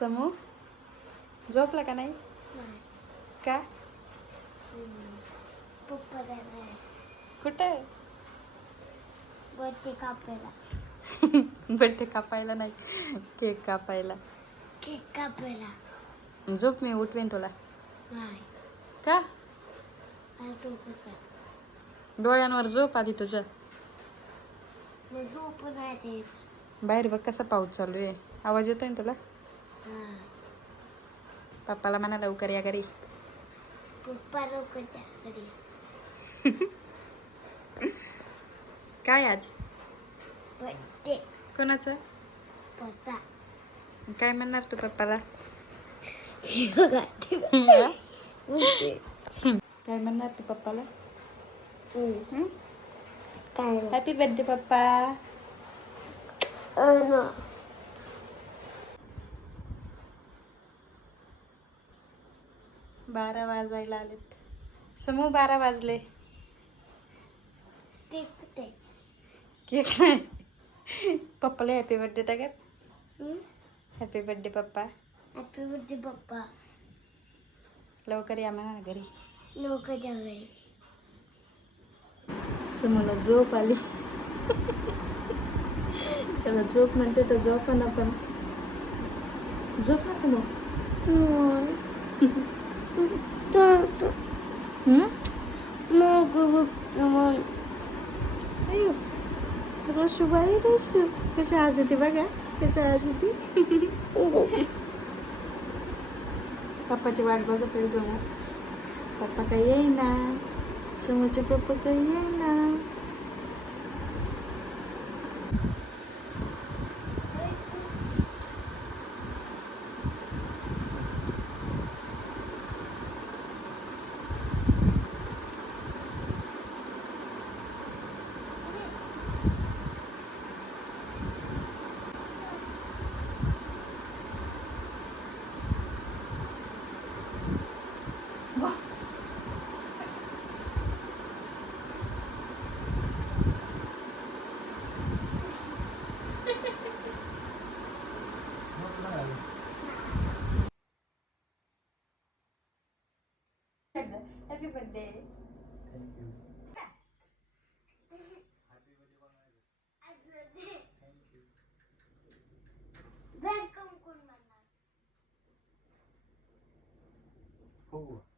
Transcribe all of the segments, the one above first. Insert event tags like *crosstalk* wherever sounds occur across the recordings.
समू? झोपला का नाही? का? कुठं? वरती कापायला. बड्डे कापायला नाही केक कापायला. केक कापायला. झोप मी उठवेन तुला. का? डोळ्यांवर झोप आधी तुझ्या. बाहेर बघ कसा पाऊस चालू आहे. आवाज येतोय ना तुला? पप्पाला म्हणा लवकर या घरी पप्पा लवकर द्या घरी काय आज बड्डे कोणाचं काय म्हणणार तू पप्पाला काय म्हणणार तू पप्पाला हॅपी बर्थडे पप्पा बारा वाजायला आलेत. समूह बारा वाजले. केक नाही. पप्पाला happy birthday टाकर happy birthday papa. Happy birthday papa. लवकर या म्हणा घरी. लवकर द्या घरी. समूला झोप आली. त्याला झोप म्हणते तर झोप ना पण. झोप ना समू. रसू कशी आज होती बघा कशी आज होती पप्पाची वाट बघत आहे समू पप्पा काही येईना समूचे पप्पा काही येईना बर्थडे वेलकम कोण म्हणणार काय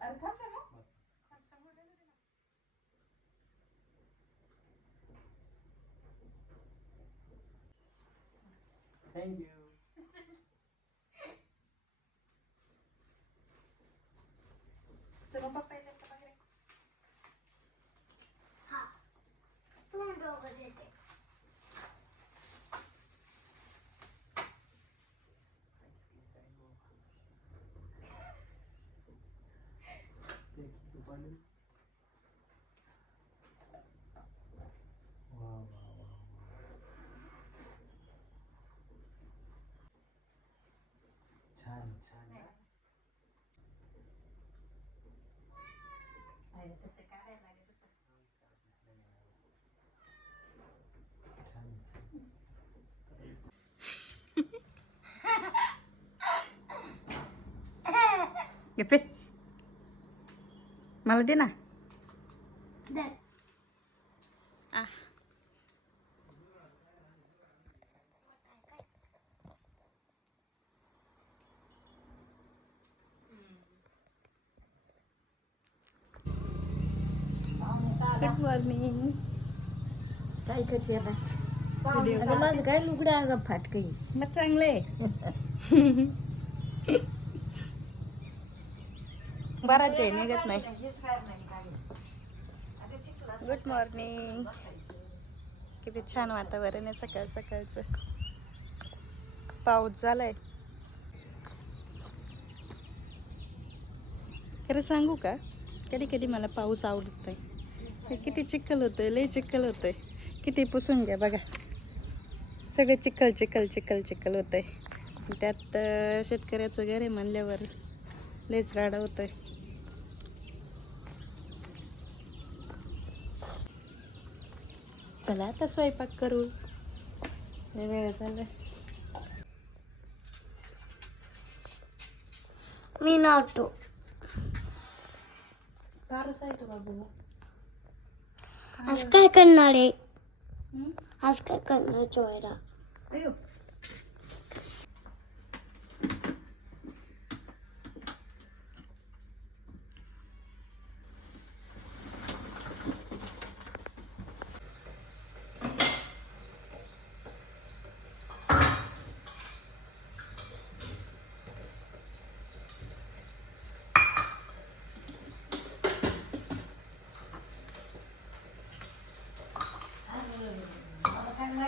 अरे थांब समू थांब समू दे ना तिला. Thank you. समू पप्पा येतात का बघ रे. हा तुम्ही दोघं देते Thank you, buddy. Wow, wow, wow, wow. छान छान नाही. अरे त्याचं काढायला लागत होतं. छान गप्पे मला दे ना दर आ गुड मॉर्निंग काय करते आता व्हिडिओ अगं माझं काय लुगडं अगं फाटकई मग चांगलं आहे बरं ते निघत नाही. गुड मॉर्निंग किती छान वातावरण आहे सकाळ सकाळचं. पाऊस झालाय. खरं सांगू का? कधी कधी मला पाऊस आवडत नाही किती चिखल होतोय लय चिखल होतोय. किती पुसून घ्या बघा. सगळं चिखल चिखल चिखल चिखल होतंय. त्यात शेतकऱ्याचं घर आहे म्हणल्यावर लयच राडा होतोय. चला आता स्वयंपाक करू लय वेळ झाला मी नव्हतो फारच आहे तो बाबू आज काय करणार आहे? हम्म? आज काय करणार चोयला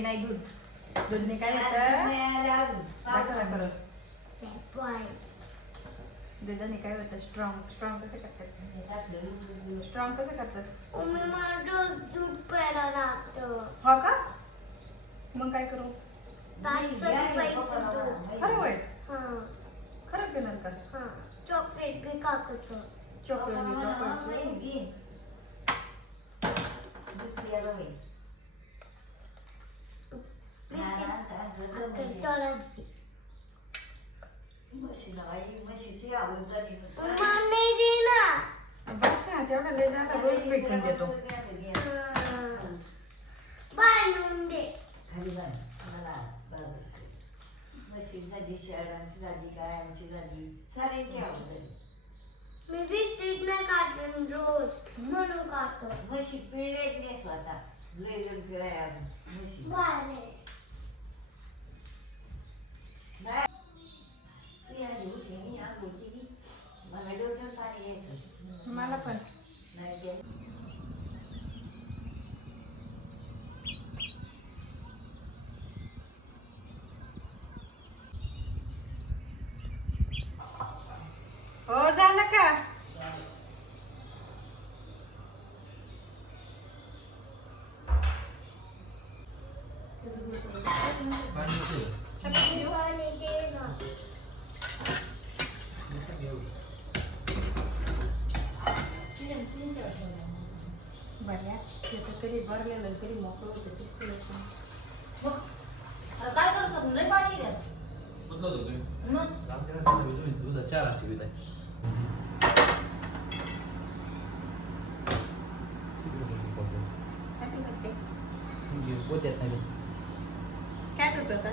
दही नाही दूध. दूधने काय होतं दुधाने काय होतं. स्ट्रॉंग स्ट्रॉंग कसं करतात? स्ट्रॉंग कसं करतात? दूध प्यायला लागतं. हो का? मग काय करू? रातचं दूध. अरे होय? हां. खरं पिणार का? हां. चॉकलेट बी काकाचं. चॉकलेट मी मला नाही दे ना बस ना तेवढा लय झाला रोज देतो मी बिस्किट नाही काढून रोज म्हणून काढतो म्हशी पिळले नाही स्वतः. लय जण पिळाय अजून म्हशी बाय ती आली उठली मी आंघोळ केली मला पण. नाही हो झालं. तर कधी भरलेलं कधी मोकळं होतं. आता काय करतो लय पाणी द्या मग? काय ते? म्हणते? काय होतं आता?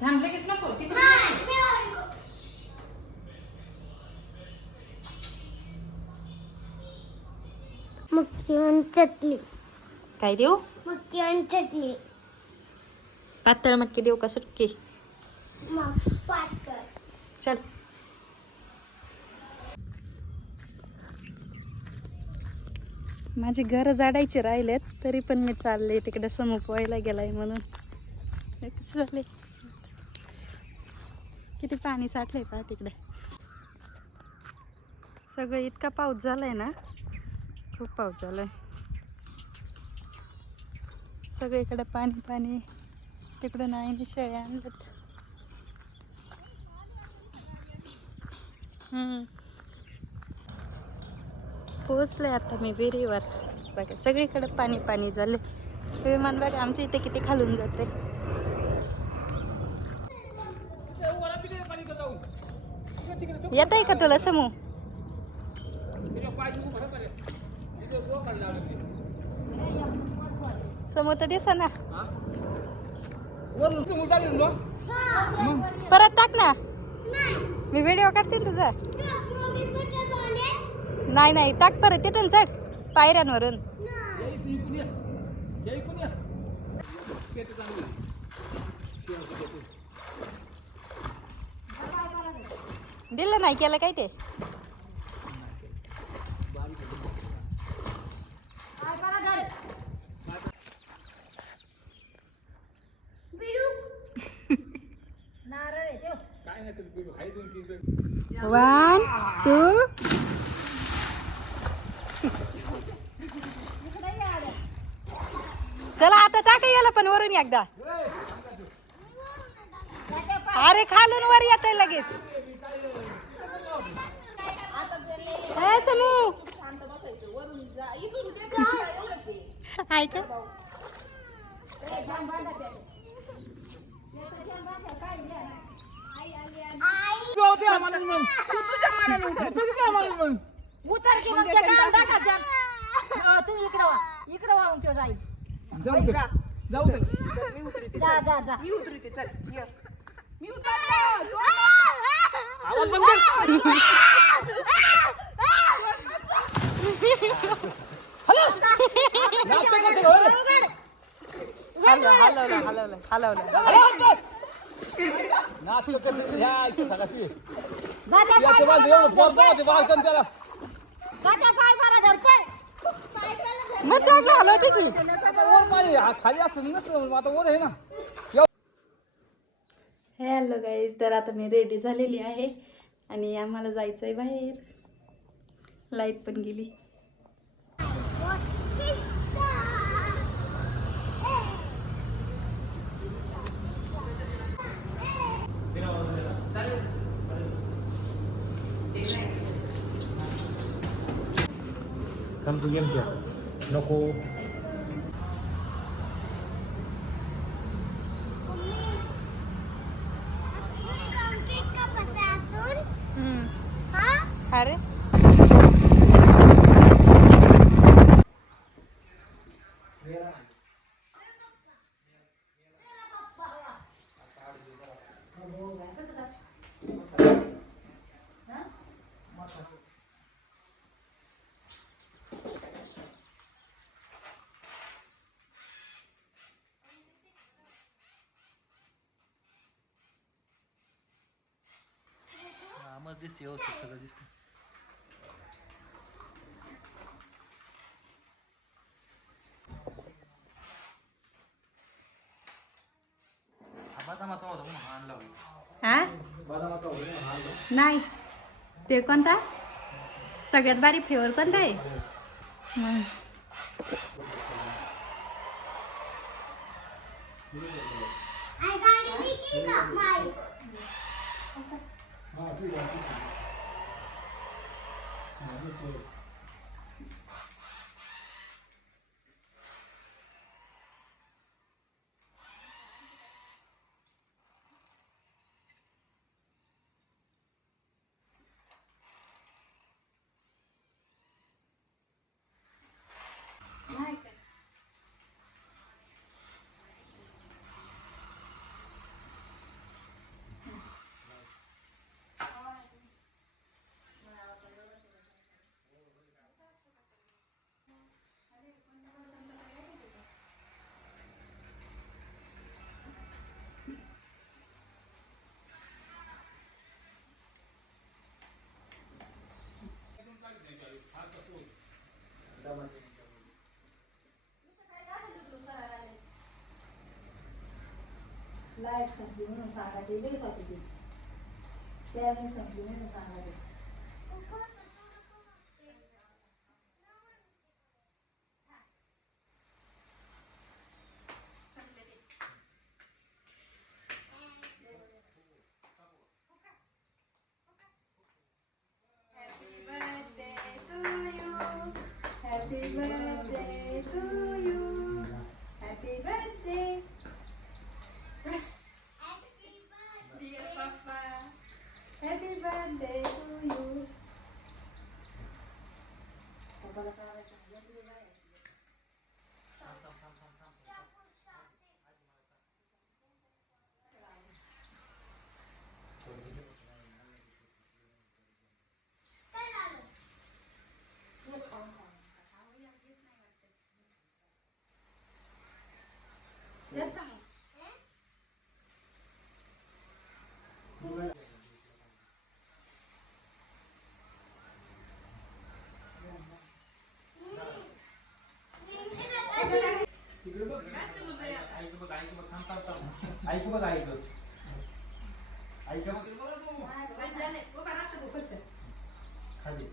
थांब लगेच नको? तिकडे मक्की आणि चटणी. काय देऊ? मक्की आणि चटणी. पातळ मटकी देऊ का सुटकी? मग चल. माझे घर जाडायचे राहिलेत तरी पण मी चालले तिकडे समोर पोहायला गेलाय म्हणून. हे कसं झाले किती पाणी साठलंय पहा तिकडे. सगळं इतका पाऊस झालाय ना? खूप पाऊस आहे सगळीकडे पाणी पाणी. तिकडून आईने शेळ्या आणलं हम्म. आता मी विहिरीवर. बघा सगळीकडे पाणी पाणी झाले विमान बघा आमच्या इथे किती खालून जाते येत आहे का तुला समू? तर दिसा ना. परत टाक ना. मी व्हिडिओ काढते ना तुझा. नाही नाही. टाक परत. तिथून चढ. पायऱ्यांवरून. दिलं नाही केलं काय ते? वन टू चला आता टाका याला पण वरून एकदा. अरे खालून वर येत लगेच. समू. *laughs* ऐका उतर की मग ते. हा, तुम्ही इकडं वा. इकडं वा मग तो राहील जा. जा जा हलव हलवलं हलवलं हलवलं पाय धर, पळ. मग चांगलं की खाली असं आता वर आहे ना हॅलो गाईज तर आता मी रेडी झालेली आहे आणि आम्हाला जायचं आहे बाहेर लाइट पण गेली थांब तू गेम खेळ नको हम्म. अरे मस्त दिसते व्यवस्थित सगळं दिसते बदामाचा होता म्हणून हा आणला होता. हा बदामाचा होता म्हणून हा आणला. नाही ते कोणता सगळ्यात भारी फ्लेवर कोणता आहे हम्म. लाइट संपली म्हणून सांगायचे लगेच होते ते त्याने संपली म्हणून सांगायचे Happy birthday to you. birthday to you. Happy birthday. Dear Papa. Happy birthday to you. तिकडे बघ ऐक बघ ऐक बघ थांब थांब थांब ऐक बघ ऐक ऐक बघ खाली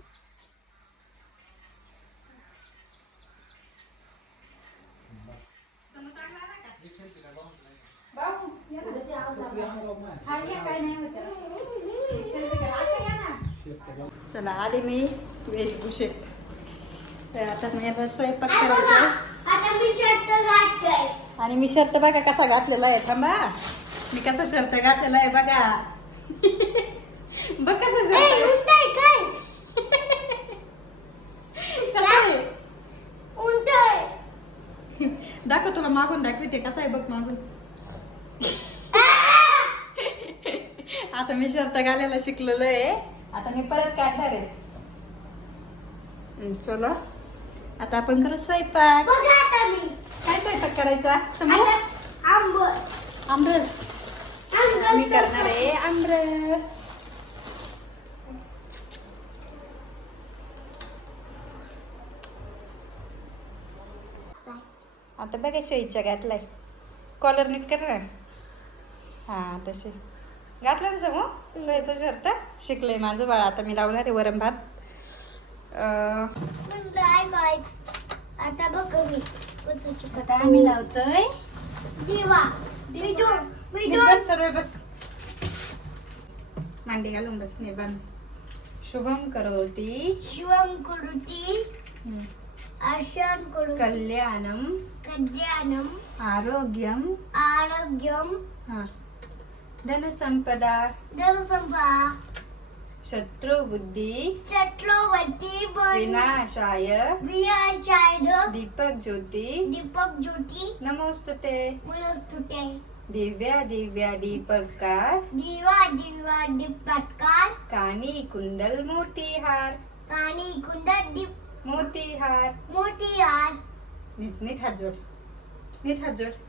चला आधी मी वेशभूषेत. तर आता स्वयंपाक करायचा आहे. आता मी शर्ट घातलाय. आणि मी शर्ट बघा कसा घातलेला आहे थांबा. मी कसा शर्ट घातलेला आहे बघा. बघ कसा ए, शर्ट काय? कसा आहे. दाखव तुला मागून दाखवते कसा आहे बघ मागून. आता मी शर्ट घालायला शिकलेलो आहे. आता मी परत काढणार आहे. चला. आता आपण करू स्वयंपाक. काय स्वयंपाक करायचा? आमरस. मी करणार आहे आमरस. आता बघा शेळीच्या घातलाय. कॉलर नीट कर ना. हां तसे घातलं ना समोर सोयीचं शर्ट? शिकलंय माझं बाळ. आता मी लावणार आहे वरण भात. आता बघ मी आता आम्ही लावतोय. मी मी बस सर्व बस. मांडी घालून बस निबंध शुभम करोती. शिवम करुती. आशन करुती. कल्याणम. कल्याणम. आरोग्यम. आरोग्यम. हा. धनसंपदा जलसंपा शत्रुबुद्धी छत्रपती विनाशाय विनाशाय दीपक ज्योती दीपक ज्योती नमोस्तुते मनस्तुते दिव्या दिव्या दीपकार दिवा दिवा दीपत्कार कानी कुंडल मोतीहार कानी कुंदर दीप मोतीहार मोतीहार नीट नीट हात जोड नीट हात जोड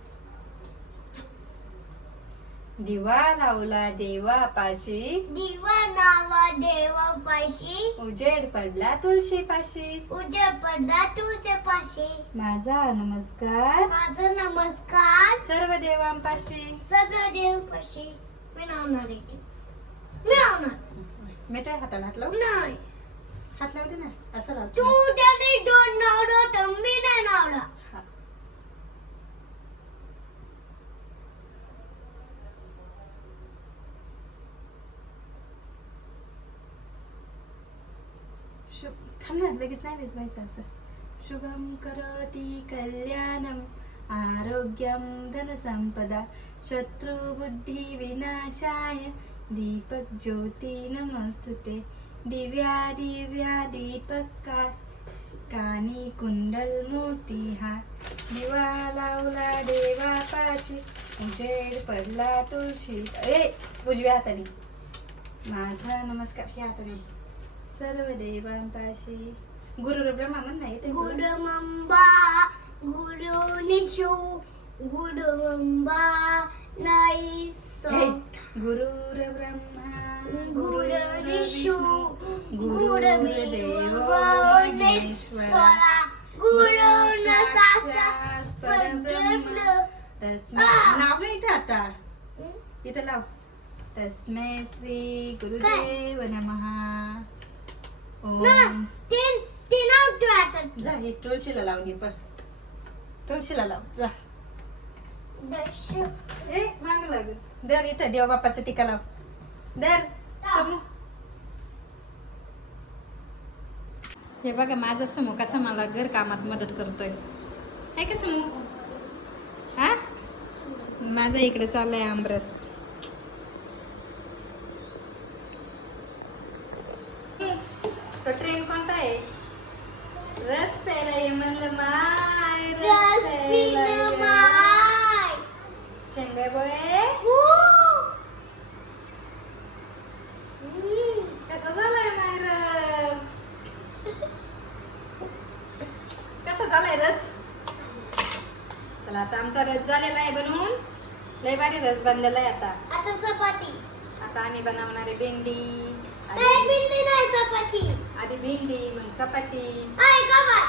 दिवा लावला देवापाशी. दिवा नावा देवा पाशी उजेड पडला तुळशी पाशी उजळ पडला तुझे पाशी माझा नमस्कार. माझा नमस्कार. सर्व देवांपाशी. सगळं देव पाशी मी नावणार आहे मी नावणार मी काय हाताला हात लावू नाही. हात लावते ना? असं तू लावतो त्याने दोन नावलं तर मी नाही नावला शुभ थांब ना लगेच नाही वेचवायचं असं. शुभम करोति कल्याणम आरोग्यम धनसंपदा शत्रुबुद्धी विनाशाय दीपक ज्योती नमस्तुते दिव्या दिव्या दीपका कानी कुंडल मोती हा. दिवा लावला देवा पाशी उजेड पडला तुळशी ए उजव्या हाताने. माझा नमस्कार ह्या हाताने. सर्व देवांपाशी. गुरु ब्रह्मा म्हण नाही येते गुरु मंबा गुरु निशू गुरु मंबा नाही गुरुर ब्रह्मा गुरु निशू गुरु देव महेश्वरा गुरु न साक्षात परब्रह्म. तस्मै नाव नाही इथे आता. इथं लाव. तस्मै श्री गुरुदेव नमः. ओम ते ते नाव ठेव आता. जा हे तुळशीला लावून घे पण तुळशीला लाव जा. ए माग दर इथं देव बाप्पाचा टिका लाव. दर समू हे बघा माझा समूह कसा मला घर कामात मदत करतोय. आहे का समूह हा? माझा इकडे चाललाय आमरस तो ट्रेन कोणता आहे रस प्यायला ये म्हणलं माय रस प्यायला ये. शेंगा बोळे कसा झालाय माय रस कसा झालाय रस चला आता आमचा रस झालेला आहे बनवून लय भारी रस बनलेला आहे आता आता चपाती आता आम्ही बनवणार आहे भेंडी नाही आधी भिंडी नाही चपाती आधी भेंडी मग चपाती आहे गव्हात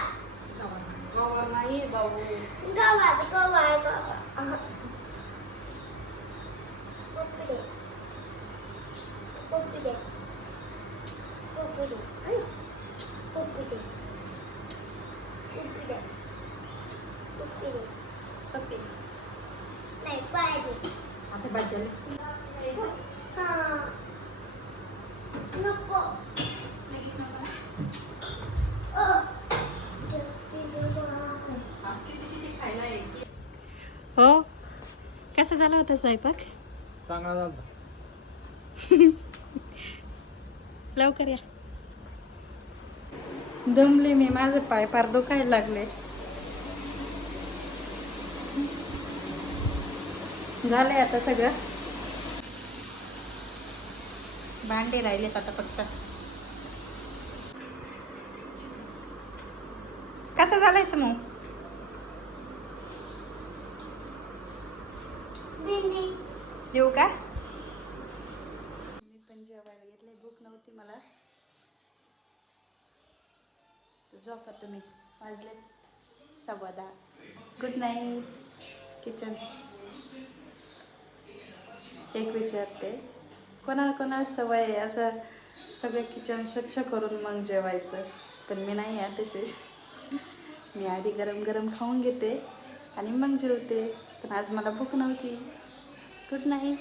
गवार नाही भाऊ गव्हात गव्हात गव्हात नाही पाहिजे आता बद्दल हा नको अ हो. कसा झाला होता स्वयंपाक? चांगला झाला. लवकर या. दमले मी माझे पाय फार दुखायला लागले. झालंय आता सगळं. भांडे राहिलेत आता फक्त. कसं झालंय समूह देऊ का? मी पण जेवायला घेतले भूक नव्हती मला. झोपा तुम्ही. वाजले सव्वा दहा. गुड नाईट किचन एक विचारते. कोणाला कोणाला सवय आहे असं सगळं किचन स्वच्छ करून मग जेवायचं. पण मी नाही आहे तसेच मी आधी गरम गरम खाऊन घेते आणि मग जेवते. पण आज मला भूक नव्हती. Good night